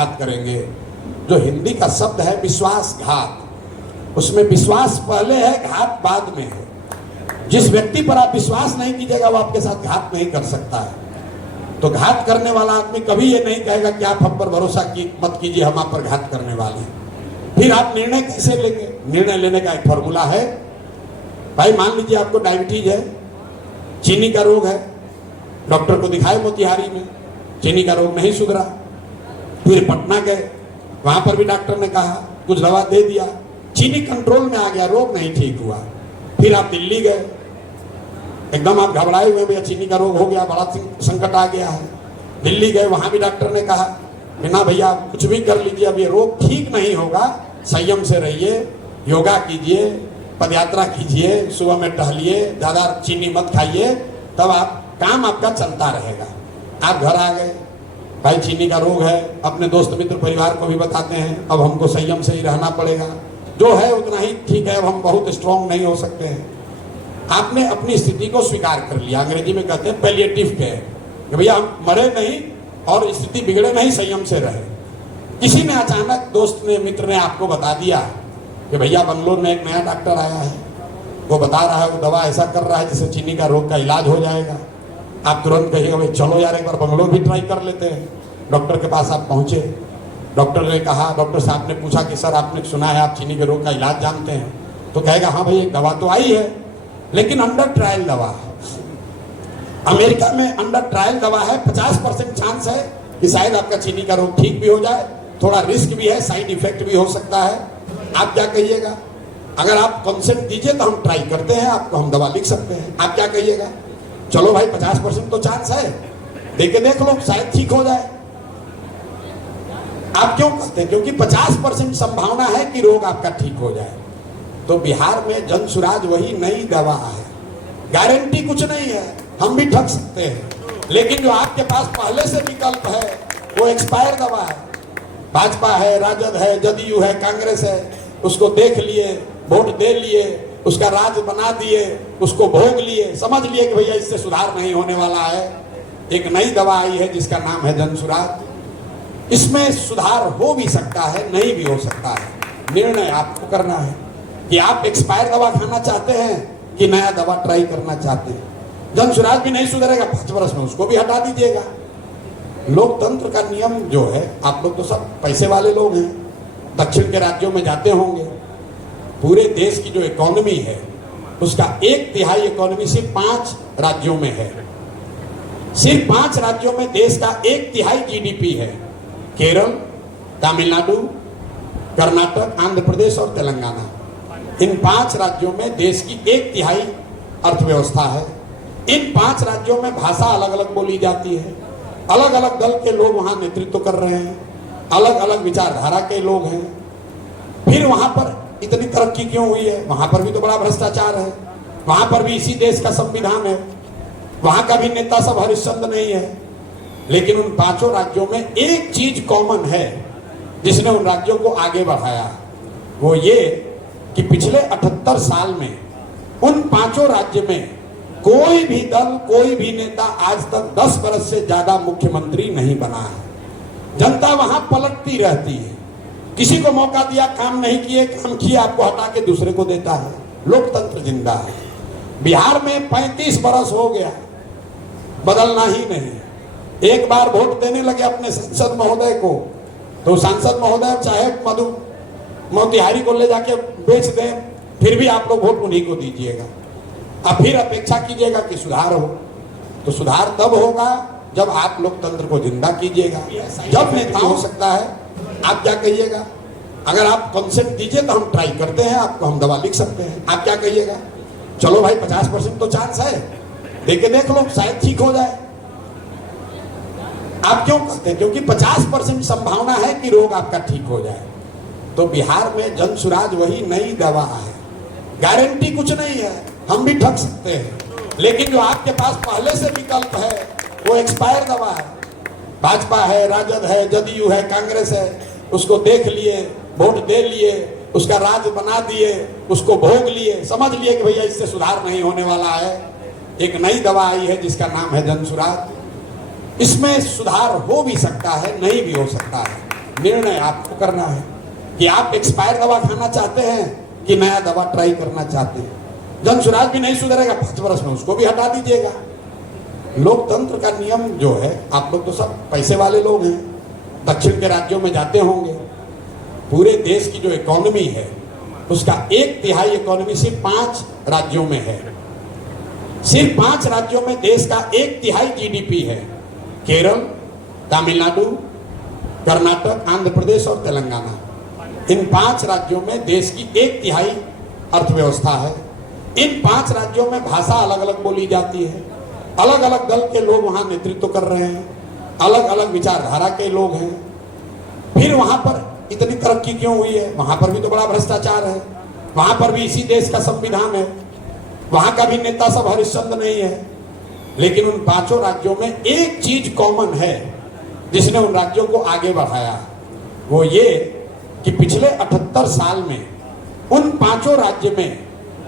विश्वासघात करेंगे। जो हिंदी का शब्द है विश्वासघात, उसमें विश्वास पहले है, घात बाद में है। जिस व्यक्ति पर आप विश्वास नहीं कीजिएगा वो आपके साथ घात नहीं कर सकता है। तो घात करने वाला आदमी कभी ये नहीं कहेगा कि आप हम पर भरोसा मत कीजिए, हम आप पर घात करने वाले हैं। फिर आप निर्णय कैसे लेंगे? निर्णय लेने का एक फॉर्मूला है। भाई मान लीजिए आपको डायबिटीज है, चीनी का रोग है, डॉक्टर को दिखाए मोतिहारी में, चीनी का रोग नहीं सुधरा। फिर पटना गए, वहां पर भी डॉक्टर ने कहा, कुछ दवा दे दिया, चीनी कंट्रोल में आ गया, रोग नहीं ठीक हुआ। फिर आप दिल्ली गए, एकदम आप घबराए हुए, भैया चीनी का रोग हो गया, बड़ा संकट आ गया है। दिल्ली गए, वहां भी डॉक्टर ने कहा बिना भैया कुछ भी कर लीजिए, अब ये रोग ठीक नहीं होगा, संयम से रहिए, योगा कीजिए, पदयात्रा कीजिए, सुबह में टहलिए, ज्यादा चीनी मत खाइए, तब आप काम आपका चलता रहेगा। आप घर आ गए, भाई चीनी का रोग है, अपने दोस्त मित्र परिवार को भी बताते हैं, अब हमको संयम से ही रहना पड़ेगा, जो है उतना ही ठीक है, अब हम बहुत स्ट्रांग नहीं हो सकते हैं। आपने अपनी स्थिति को स्वीकार कर लिया, अंग्रेजी में कहते हैं पैलिएटिव केयर, कि भैया हम मरे नहीं और स्थिति बिगड़े नहीं, संयम से रहे। किसी ने अचानक दोस्त ने मित्र ने आपको बता दिया कि भैया बंगलोर में एक नया डॉक्टर आया है, वो बता रहा है वो दवा ऐसा कर रहा है जिससे चीनी का रोग का इलाज हो जाएगा। आप तुरंत कहिएगा भाई चलो यार एक बार बंगलोर भी ट्राई कर लेते हैं। डॉक्टर के पास आप पहुंचे, डॉक्टर ने कहा, डॉक्टर साहब ने पूछा कि सर आपने सुना है आप चीनी के रोग का इलाज जानते हैं? तो कहेगा हाँ भाई एक दवा तो आई है, लेकिन अंडर ट्रायल दवा है। अमेरिका में अंडर ट्रायल दवा है, 50% चांस है कि शायद आपका चीनी का रोग ठीक भी हो जाए, थोड़ा रिस्क भी है, साइड इफेक्ट भी हो सकता है। आप क्या कहिएगा? अगर आप कंसेंट दीजिए तो हम ट्राई करते हैं, आपको हम दवा लिख सकते हैं। आप क्या कहिएगा? चलो भाई 50% तो चांस है, देख लो शायद ठीक हो जाए। आप क्यों कहते हैं? क्योंकि 50% संभावना है कि रोग आपका ठीक हो जाए। तो बिहार में जनसुराज वही नई दवा है, गारंटी कुछ नहीं है, हम भी ठग सकते हैं, लेकिन जो आपके पास पहले से विकल्प है वो एक्सपायर दवा है। भाजपा है, राजद है, जदयू है, कांग्रेस है, उसको देख लिए, वोट दे लिए, उसका राज बना दिए, उसको भोग लिए, समझ लिए कि भैया इससे सुधार नहीं होने वाला है। एक नई दवा आई है जिसका नाम है जनसुराज। इसमें सुधार हो भी सकता है, नहीं भी हो सकता है। निर्णय आपको करना है कि आप एक्सपायर दवा खाना चाहते हैं कि नया दवा ट्राई करना चाहते हैं। जनसुराज भी नहीं सुधरेगा, 5 वर्ष में उसको भी हटा दीजिएगा। लोकतंत्र का नियम जो है, आप लोग तो सब पैसे वाले लोग हैं, दक्षिण के राज्यों में जाते होंगे, पूरे देश की जो इकोनॉमी है उसका 1/3 इकोनॉमी सिर्फ 5 राज्यों में है। सिर्फ 5 राज्यों में देश का 1/3 जीडीपी है। केरल, तमिलनाडु, कर्नाटक, आंध्र प्रदेश और तेलंगाना, इन 5 राज्यों में देश की 1/3 अर्थव्यवस्था है। इन 5 राज्यों में भाषा अलग अलग बोली जाती है, अलग अलग दल के लोग वहां नेतृत्व कर रहे हैं, अलग अलग विचारधारा के लोग हैं। फिर वहां पर इतनी तरक्की क्यों हुई है? वहां पर भी तो बड़ा भ्रष्टाचार है, वहां पर भी इसी देश का संविधान है, वहां का भी नेता सब हरिश्चंद्र नहीं है। लेकिन उन 5 राज्यों में एक चीज कॉमन है जिसने उन राज्यों को आगे बढ़ाया, वो ये कि पिछले 78 साल में उन 5 राज्य में कोई भी दल, कोई भी नेता आज तक 10 वर्ष से ज्यादा मुख्यमंत्री नहीं बना है। जनता वहां पलटती रहती है, किसी को मौका दिया काम नहीं किए, काम किया आपको हटा के दूसरे को देता है। लोकतंत्र जिंदा है। बिहार में 35 वर्ष हो गया, बदलना ही नहीं। एक बार वोट देने लगे अपने सांसद महोदय को, तो सांसद महोदय चाहे मोतिहारी को ले जाके बेच दें, फिर भी आप लोग वोट उन्हीं को दीजिएगा। अब फिर अपेक्षा कीजिएगा कि सुधार हो, तो सुधार तब होगा जब आप लोकतंत्र को जिंदा कीजिएगा, जब नेता हो सकता है। आप क्या कहिएगा? अगर आप कंसेंट दीजिए तो हम ट्राई करते हैं, आपको हम दवा लिख सकते हैं। आप क्या कहिएगा? चलो भाई 50% तो चांस है, देख लो शायद ठीक हो जाए। आप क्यों कहते हैं? क्योंकि 50% संभावना है कि रोग आपका ठीक हो जाए। तो बिहार में जनसुराज वही नई दवा है, गारंटी कुछ नहीं है, हम भी ठग सकते हैं, लेकिन जो आपके पास पहले से विकल्प है वो एक्सपायर दवा है। भाजपा है, राजद है, जदयू है, कांग्रेस है, उसको देख लिए, वोट दे लिए, उसका राज बना दिए, उसको भोग लिए, समझ लिए कि भैया इससे सुधार नहीं होने वाला है। एक नई दवा आई है जिसका नाम है जनसुराज। इसमें सुधार हो भी सकता है, नहीं भी हो सकता है। निर्णय आपको करना है कि आप एक्सपायर दवा खाना चाहते हैं कि नया दवा ट्राई करना चाहते हैं। जन स्वराज भी नहीं सुधरेगा 5 वर्ष में, उसको भी हटा दीजिएगा। लोकतंत्र का नियम जो है, आप लोग तो सब पैसे वाले लोग हैं, दक्षिण के राज्यों में जाते होंगे, पूरे देश की जो इकोनॉमी है उसका 1/3 इकोनॉमी सिर्फ 5 राज्यों में है। सिर्फ 5 राज्यों में देश का 1/3 जीडीपी है। केरल, तमिलनाडु, कर्नाटक, आंध्र प्रदेश और तेलंगाना। इन 5 राज्यों में देश की 1/3 अर्थव्यवस्था है। इन 5 राज्यों में भाषा अलग अलग बोली जाती है, अलग अलग दल के लोग वहां नेतृत्व कर रहे हैं, अलग अलग विचारधारा के लोग हैं। फिर वहां पर इतनी तरक्की क्यों हुई है? वहां पर भी तो बड़ा भ्रष्टाचार है, वहां पर भी इसी देश का संविधान है, वहां का भी नेता सब हरिश्चंद्र नहीं है। लेकिन उन 5 राज्यों में एक चीज कॉमन है जिसने उन राज्यों को आगे बढ़ाया, वो ये कि पिछले 78 साल में उन 5 राज्य में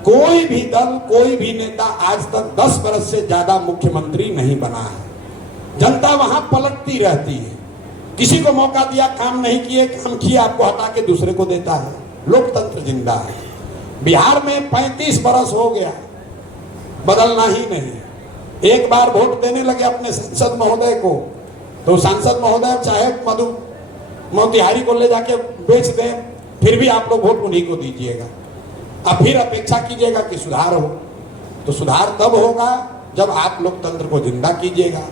कोई भी दल, कोई भी नेता आज तक 10 वर्ष से ज्यादा मुख्यमंत्री नहीं बना है। जनता वहां पलटती रहती है, किसी को मौका दिया, काम नहीं किए, काम किया, आपको हटा के दूसरे को देता है। लोकतंत्र जिंदा है। बिहार में 35 वर्ष हो गया, बदलना ही नहीं। एक बार वोट देने लगे अपने सांसद महोदय को, तो सांसद महोदय चाहे मधु मोतिहारी को ले जाके बेच दें, फिर भी आप लोग वोट उन्हीं को दीजिएगा। अब फिर अपेक्षा कीजिएगा कि सुधार हो, तो सुधार तब होगा जब आप लोकतंत्र को जिंदा कीजिएगा।